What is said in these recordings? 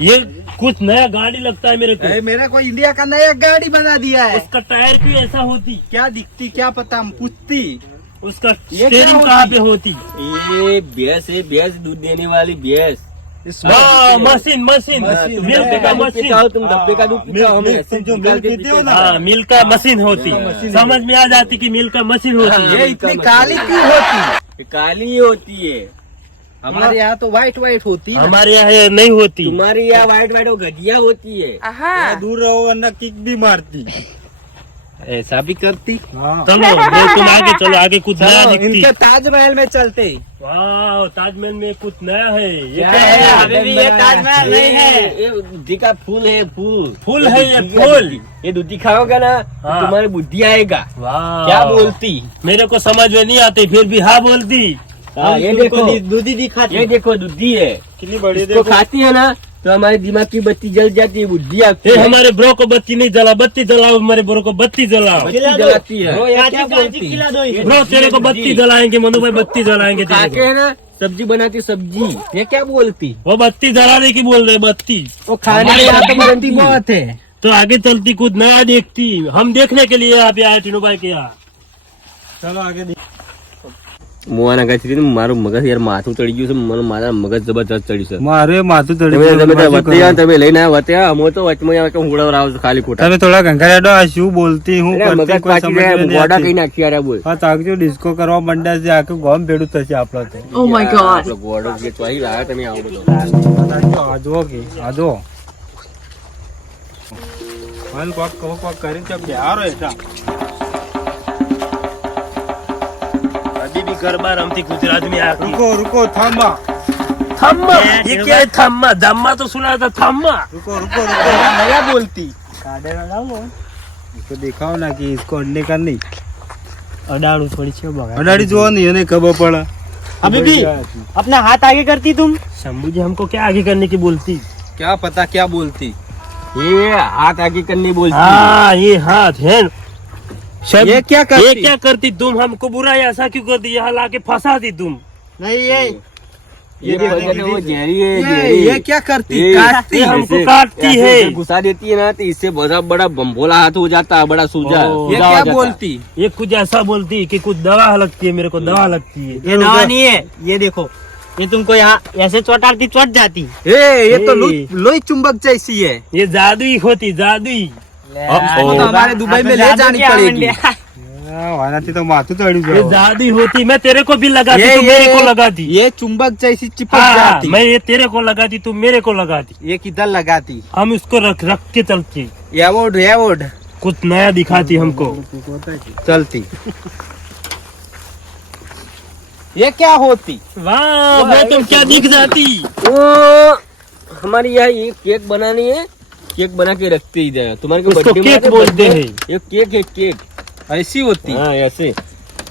ये कुछ नया गाड़ी लगता है मेरे को। मेरे को इंडिया का नया गाड़ी बना दिया है। उसका टायर क्यों ऐसा होती? क्या दिखती क्या पता, हम पूछती। उसका स्टीयरिंग कहाँ पे होती? ये भैंस है, भैंस दूध देने वाली भैंस। मशीन मिल्क का मशीन। तुम डब्बे का दूध पीते हो, हमें ऐसे जो मिल्क पीते हो ना। हाँ, मिल्क का मशीन होती। समझ में आ जाती कि मिल्क का मशीन होती। ये इतनी काली क्यों होती? काली होती है। हमारे यहाँ तो व्हाइट होती है। हमारे यहाँ ये नहीं होती। तुम्हारी यहाँ व्हाइट वो घटिया होती है। दूर रहो वरना किक भी मारती, ऐसा भी करती। चलो तुम आगे चलो, आगे कुछ नया दिखती। इनके ताजमहल में चलते। वाह, ताजमहल में कुछ नया है। ये क्या क्या है? है? अभी भी ये ताजमहल नहीं है, ये बुद्धि का फूल है। फूल है ये फूल। ये दूधी खाओगे ना हाँ। तो तुम्हारी बुद्धि आएगा। वाह, क्या बोलती? मेरे को समझ में नहीं आती, फिर भी हाँ बोलती। ये देखो दूधी दिखाती, ये देखो दूधी है। कितनी बड़ी इसको खाती है ना तो हमारे दिमाग की बत्ती जल जाती है, बुद्धि आती ये है। हमारे ब्रो को बत्ती नहीं जला, बत्ती जलाओ हमारे ब्रो को, बत्ती जलाओ। बत्ती जलाती है। क्या बोलती? ब्रो तेरे को बत्ती जलाएंगे, मनु भाई बत्ती जलाएंगे तेरे खाते को। है ना, सब्जी बनाती सब्जी। ये क्या बोलती? वो बत्ती जलाने की बोल रहे, बत्ती। वो खाने हमारे यहाँ तो की बनती बहुत है। तो आगे चलती कुछ नया देखती। हम देखने के लिए यहाँ पे आए टीनू भाई के यहाँ। चलो आगे। મોવાના ગાયત્રી મારું મગજ યાર માથું ચડી ગયું છે, મને મારા મગજ જબરજસ્ત ચડી છે. મારે માથું તમે લઈને આવ્યા વત્યા, અમે તો વચમાં આવે કે હુડાવરાવ છો ખાલી ખોટા. તમે થોડા ગંગારેડો આ શું બોલતી હું મગજ કરતી કોઈ પાછી સમજ જાય, નહીં મોઢા આવતી. કઈ નાખી યાર બોલ. હા તાકજો ડિસ્કો કરવા મંડ્યા છે, આખું ગામ ભેડું થશે આપડે તો. Oh my God. આપણો ગોળો જે ચોઈ લાયા તમે આવો બધો. આજો કે આજો મન કોક કરી તો બેહારો એટા. अभी भी गरबा रमती गुजरात में आती। रुको थामा. थम्मा, ये क्या है थम्मा? धम्मा तो सुना था, थम्मा। रुको नया बोलती. काटे ना डालो. इसको दिखाओ ना कि इसको अड्डे का नहीं. अडाड़ू थोड़ी सी बगा। अडाड़ी जो नहीं है खबर पड़ा. अभी भी अपना हाथ आगे करती तुम। शंभू जी हमको क्या आगे करने की बोलती? क्या पता क्या बोलती. ये हाथ आगे करनी बोलती. हाँ, ये हाथ है। ये क्या करती? ये क्या करती तुम? हमको बुराई ऐसा क्यों करती? यहाँ लाके फंसाती तुम। नहीं ये देखो वो जहरी है. ये क्या करती? ये काटती ये हम- ऐसे- हमको काटती ऐसे है। ऐसे घुसा देती है ना तो इससे बहुत बड़ा बम्बोला हाथ हो जाता है, बड़ा सूजा. ओ। ये सूजा हो क्या जाता है. बोलती? ये कुछ ऐसा बोलती कि कुछ दवा लगती है, मेरे को दवा लगती है। ये दवा नहीं है, ये देखो, ये तुमको यहाँ ऐसे चोटाड़ती चोट जाती। ये तो ये- लोही चुंबक जैसी है. ये जादुई होती, जादुई। वो तो हमारे दुबई में ले जानी पड़ेगी. तो माथू ये जादुई होती। मैं तेरे को भी लगाती, तू मेरे को लगाती। ये चुंबक जैसी चिपक हाँ, जाती. मैं ये तेरे को लगाती, तू मेरे को लगाती। ये किधर लगाती? हम इसको रख के चलती, एवोर्ड कुछ नया दिखाती हमको। चलती. ये क्या होती? वाह, मैं तुम क्या दिख जाती। वो हमारी यहाँ ये केक बनानी है, केक बना के रखते ही जाए. तुम्हारे को उसको birthday केक में बोलते birthday- हैं। ये केक है, केक. ऐसी होती. हाँ ऐसे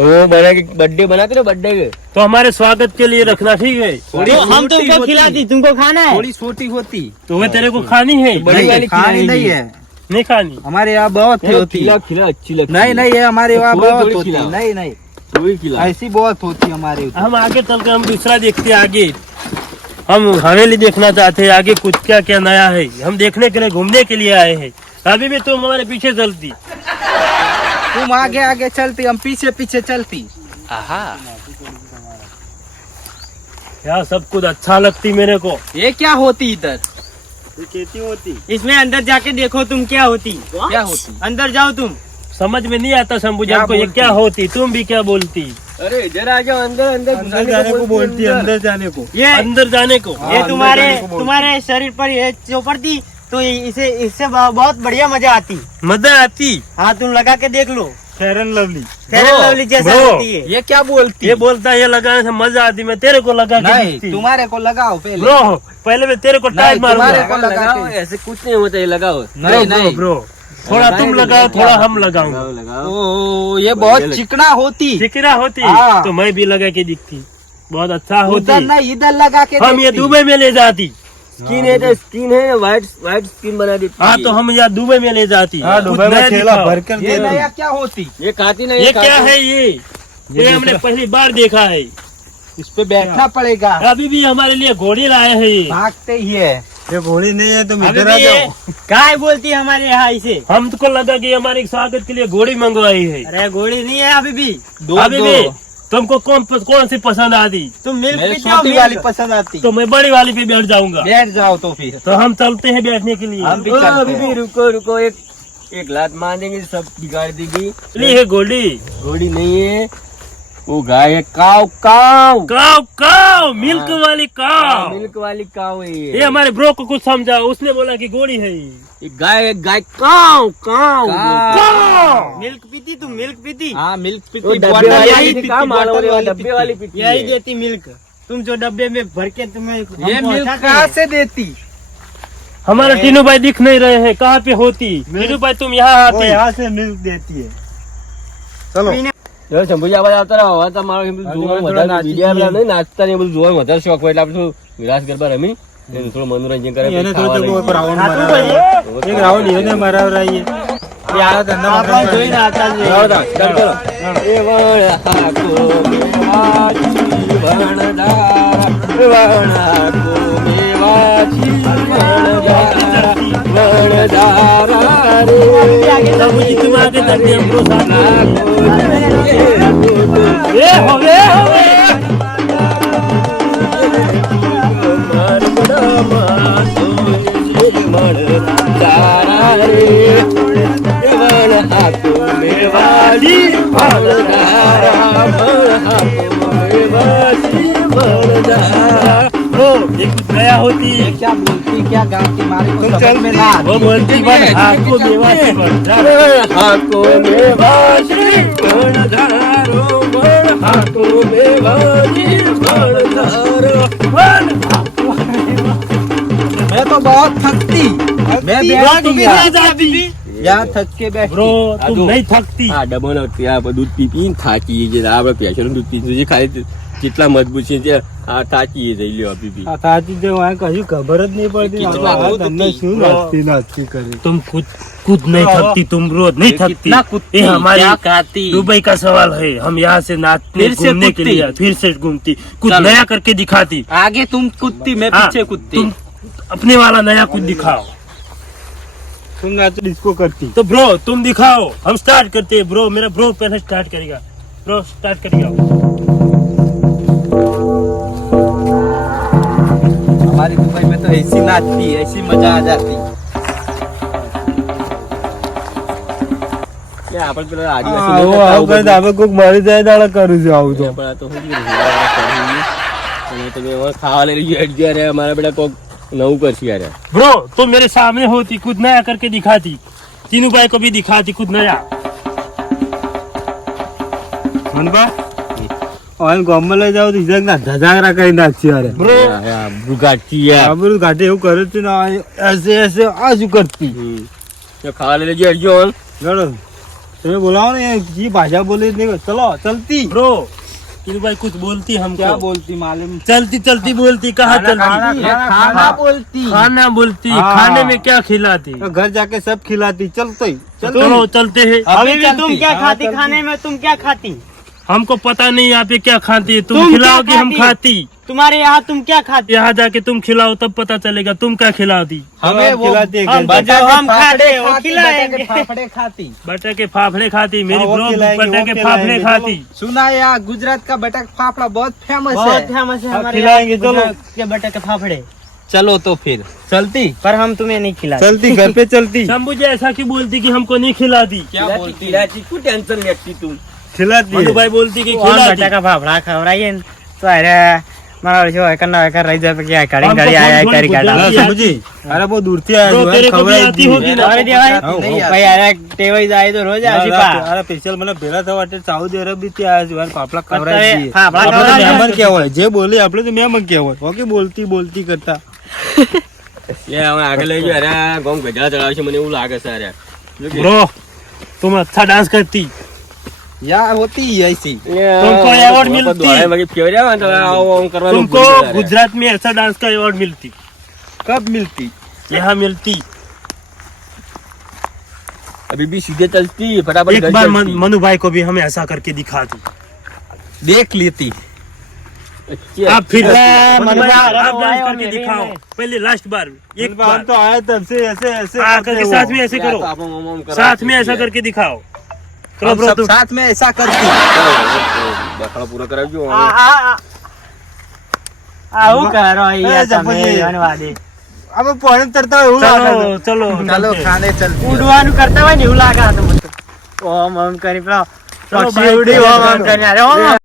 वो बना के बर्थडे बनाते ना, बर्थडे के. तो हमारे स्वागत के लिए रखना, ठीक है? थोड़ी तो हम छोटी तुमको होती. खिलाती, तुमको खाना है। थोड़ी छोटी होती. तो वह तेरे को खानी है? बड़ी वाली खानी खिलाएगी. नहीं है. नहीं खानी। हमारे यहाँ बहुत होती. खिला खिला अच्छी लगती नहीं ये हमारे यहाँ थोड़ी बहुत थोड़ी होती. खिलाओ. नहीं थोड़ी खिला. ऐसी बहुत होती हमारे उधर. हम आगे चल कर हम दूसरा देखते हैं। आगे हम हवेली देखना चाहते हैं, आगे कुछ क्या क्या नया है। हम देखने के लिए, घूमने के लिए आए हैं। अभी भी तुम हमारे पीछे चलती। तुम आगे आगे चलती, हम पीछे पीछे चलती. यार सब कुछ अच्छा लगती मेरे को। ये क्या होती इधर? कैसी होती? इसमें अंदर जाके देखो तुम क्या होती। क्या होती? अंदर जाओ तुम। समझ में नहीं आता शंभू जी क्या हमको, ये बोलती? क्या होती? तुम भी क्या बोलती? अरे इधर आ जाओ, अंदर अंदर घुसाने अंदर जाने को. ये अंदर जाने को। हाँ, ये अंदर तुम्हारे जाने को बोलती। तुम्हारे शरीर पर ये चौपड़ती तो इससे बहुत बढ़िया मजा आती। मजा आती। हाँ तुम लगा के देख लो, Fair and Lovely. Fair and Lovely जैसा bro, होती है। ये क्या बोलती? ये बोलता है ये लगाने से मजा आती। मैं तेरे को लगा के नहीं दिखती। तुम्हारे को लगाओ पहले. ब्रो पहले मैं तेरे को टाइट नहीं, तुम्हारे मारूंगा। को लगा लगाओ. के. ऐसे कुछ नहीं होता है, लगाओ. नहीं ब्रो थोड़ा तुम लगाओ, थोड़ा हम लगाऊंगा। लगाओ लगाओ. ओ ये बहुत चिकना होती. चिकना होती हाँ। तो मैं भी लगा के दिखती, बहुत अच्छा उधर होती। नहीं इधर लगा के हम ये देखती. दुबई में ले जाती। स्किन है तो स्किन है, व्हाइट व्हाइट स्किन बना देती. हाँ तो हम यहाँ दुबई में ले जाती। हाँ, कुछ दुबई में नया ठेला दिखाओ। भर कर ये नया क्या होती? ये खाती नहीं. ये क्या है? ये हमने पहली बार देखा है। इस पे बैठना पड़ेगा। अभी भी हमारे लिए घोड़ी लाए हैं ये। भागते ही है। ये घोड़ी नहीं है तुम अभी इधर आ भी ये जाओ। काय बोलती है हमारे यहाँ इसे। हमको लगा कि हमारे स्वागत के लिए घोड़ी मंगवाई है। अरे घोड़ी नहीं है अभी भी। अभी भी तुमको कौन सी पसंद आती? तुम मिल्क मेरे पीते हो छोटी वाली मिल्क। पसंद आती। तो मैं बड़ी वाली पे बैठ जाऊंगा। बैठ जाओ तो फिर। तो हम चलते हैं बैठने के लिए। हम भी ओ, चलते अभी हैं। भी रुको रुको, एक लात मार देंगे सब बिगाड़ देगी। ली है घोड़ी। घोड़ी नहीं है, वो गाय है। काव काव काव काव, मिल्क वाली काव। मिल्क वाली काव है ये हमारे ब्रो को कुछ समझा, उसने बोला कि घोड़ी है ये। ये गाय है, गाय काव काव काव। मिल्क पीती तुम मिल्क पीती। हाँ मिल्क वो पीती। डब्बे बॉटल वाली वाली पीती, पीती, कहाँ माल बॉटल वाली वाली डब्बे वाली पीती यही है। देती मिल्क। तुम जो डब्बे में भर के तुम्हें ये हमको मिल्क पहुंचाते कहाँ हैं। से देती? हमारे तीनों भाई दिख नहीं रहे हैं, कहाँ पे होती? तीनों भाई तुम यहाँ वो आती। यहाँ से मिल्क देती है। चलो पीने- જો શંભુજી આવાજ આવતા રહો. હવે તમારો એમ બધું જોવાનું થોડા વધારે નાચી વિડીયો જઈએ. આપણે નહીં નાચતા ને એ બધું જોવાનું વધારે શોખ હોય એટલે આપણે થોડું વિલાસ ગરબા રમી એનું થોડું મનોરંજન કરે એને પછી ખાવા થોડું લઈ એક રાઉન્ડ ખાતું મરાવે. પછી? એક રાઉન્ડ એને મરાવરાઈએ. એ આ ધંધા આપણે જોઈને આવતા જ જાઓ રહીએ. તાણ, ચાલુ કરો. એ વણ હાકો મેવાજી વણદારા, વણ હાકો મેવાજી વણદારા, વણદારા રે. बाबूजी तुम आगे चलते हम ब्रो साथ में। હાકો ए होवे होवे। ब्रो ये कुछ नया होती है। क्या बोलती क्या गाती मारी को तुम समझ में चलती ना है। आती। वो बोलती बन हाको मेवासी बन। હાકો મેવાજી વણધારો, વણ હાકો મેવાજી વણધારો, વણ मैं तो बहुत थकती। मैं बैठ तुम गया नहीं जाती। यहाँ थक के बैठ। ब्रो तुम नहीं थकती। આ ડબલ ત્યાં દૂધ પી પીને થાકી જે આપણે પેશરનું દૂધ પીધું છે ખાલી કેટલા મજબૂત છે તે આ થાકી જઈ લ્યો અભી બી સાચી તો વहाँ कहीं खबर ज नहीं पड़ती। कितना हमारा खुद धंधा की। क्यों नाचती नाचती करे। तुम खुद नहीं थकती, तुम रोज नहीं थकती। कितना कुत्ती, ये हमारी क्या खाती। दुबई का सवाल है। हम यहाँ से नाचने फिर से घूमने के कुत्ती। लिए फिर से घूमती, कुछ चलो। नया करके दिखाती। आगे तुम कुत्ती मैं हाँ, पीछे कुत्ती। तुम अपने वाला नया कुछ दिखाओ। तुम नाचो डिस्को करती। तो ब्रो तुम दिखाओ, हम स्टार्ट करते हैं। ब्रो मेरा ब्रो पहले स्टार्ट करेगा। ब्रो स्टार्ट करेगा। हमारी दुबई में तो ऐसी नाचती ऐसी मजा आ जाती। કે આપણે પેલા આવો આદિવાસી આવો કઈ દાબે કોક મરી જાય દાડા કરું છું આવું તો। પણ આ તો શું કીધું અને તમે હવે ખાવા લઈ લીધું હેડ ગયા રે અમારા બેટા કોક નવું કરશે યાર ब्रो तुम मेरे सामने होती, कुछ नया करके दिखाती। तीनों भाई को भी दिखाती कुछ नया। मनबा और गाम में લઈ જાવ તો ઇજક ના ધજાગરા કરી નાખી યાર। ब्रो બુગાટી યાર આબરૂ ઘાટે એવું કરે છે ને ऐसे ऐसे आजू करती। તો ખાવા લઈ લેજો હેડ ગયો गड़ो तुम्हें बुलाओ ना ये भाषा बोले नहीं। चलो चलती। ब्रो तीनों भाई कुछ बोलती हमको। क्या बोलती मालूम। चलती चलती बोलती, कहाँ चलती? खाना बोलती। खाना बोलती। हाँ। खाने में क्या खिलाती? घर जाके सब खिलाती। चलते चलो चलते हैं। अभी भी तुम क्या हाँ, खाती? चलती। खाने में तुम क्या खाती? हमको पता नहीं यहाँ पे क्या खाती है। तुम तुम क्या खिलाओगी हम खाती? खाती। तुम्हारे यहाँ तुम क्या खाती? यहाँ जाके तुम खिलाओ तब पता चलेगा तुम क्या खिलाती। हमें वो हम जो हम खाते हैं, वो खिलाएंगे। फाफड़े खाती। बटा के फाफड़े खाती। मेरी हाँ, वो ब्रो खिलाएंगे, बटा वो के खिलाएंगे, फाफड़े चलो। खाती। सुना यार गुजरात का बटक फाफड़ा बहुत फेमस बहुत है। फेमस है हाँ, हमारे खिलाएंगे, यहाँ चलो। गुजरात के बटे के फाफड़े। चलो तो फिर चलती। पर हम तुम्हें नहीं खिलाते। चलती घर पे चलती। शंभू जी ऐसा क्यों बोलती कि हमको नहीं खिलाती? क्या बोलती? ખીલાતી શું ટેન્શન લેતી તું खिलाती मनु है। भाई बोलती कि और खिलाती। बटे का फाफड़ा खवराइए न, तो अरे मारा जो है करना है कर रही जाए क्या गाड़ी हमको गाड़ी आया फोन करी फोन काटा। बुझा- हाँ, समझी। अरे वो दूर से आया ब्रो, जो है, तेरे को भी खबराई आती दी। होगी ना? और दिया भाई हाँ, नहीं हाँ। भाई अरे टेवाई जाए तो रोज आसी पा। अरे स्पेशल મને ભેરા થવા માટે સાઉદી અરબ થી આયા છે પાપડા કરતા ખવરાઈ એ દીએ। ફાફડા આપણે તો ખવરાઈ મહેમાન દીએ। કહેવાય જે બોલે આપણે તો મહેમાન કહેવાય ઓકે બોલતી બોલતી કરતા। લે હવે આગળ લઈ ગયો અરે ગોમ ગધેડા ચડાવશે મને એવું લાગે છે અરે જો કે- ब्रो तुम अच्छा डांस करती। યા હોતી ऐसी। तुमको award मिलती। દોડાઈ વાગે ફેર્યા હોય ને તો આવું આવું કરવાનું तुमको ભૂલી જાય. गुजरात में ऐसा डांस का अवार्ड मिलती। कब मिलती? यहाँ मिलती। अभी भी सीधे चलती फटाफट एक घर बार चलती। मनु भाई को भी हम ऐसा करके दिखा दी। देख लेती। आप फिर अरे, आप मन में आ रहा है, डांस वो करके मेरे दिखाओ में। पहले लास्ट बार एक हम बार तो आए तब से ऐसे ऐसे आकर करते के वो। साथ में ऐसे करो साथ में ऐसा करके दिखाओ चलो हम ब्रो सब तुम साथ में ऐसा करती બખાડો પૂરો કરાવજો આવું કરો એ યાર તમે જપોજી. ધન્યવાદ. અમે પાણી તરતા હોય એવું चलो લાગે चलो ચાલો चलते हैं। ખાને ચલતે ઉડવાનું કરતા હોય ને એવું લાગે આ તો મને તો. ઓમ ઓમ કરી પેલો ચલો, પક્ષી બાય. ઉડી ઓમ ઓમ કરીને અરે ઓમ ઓમ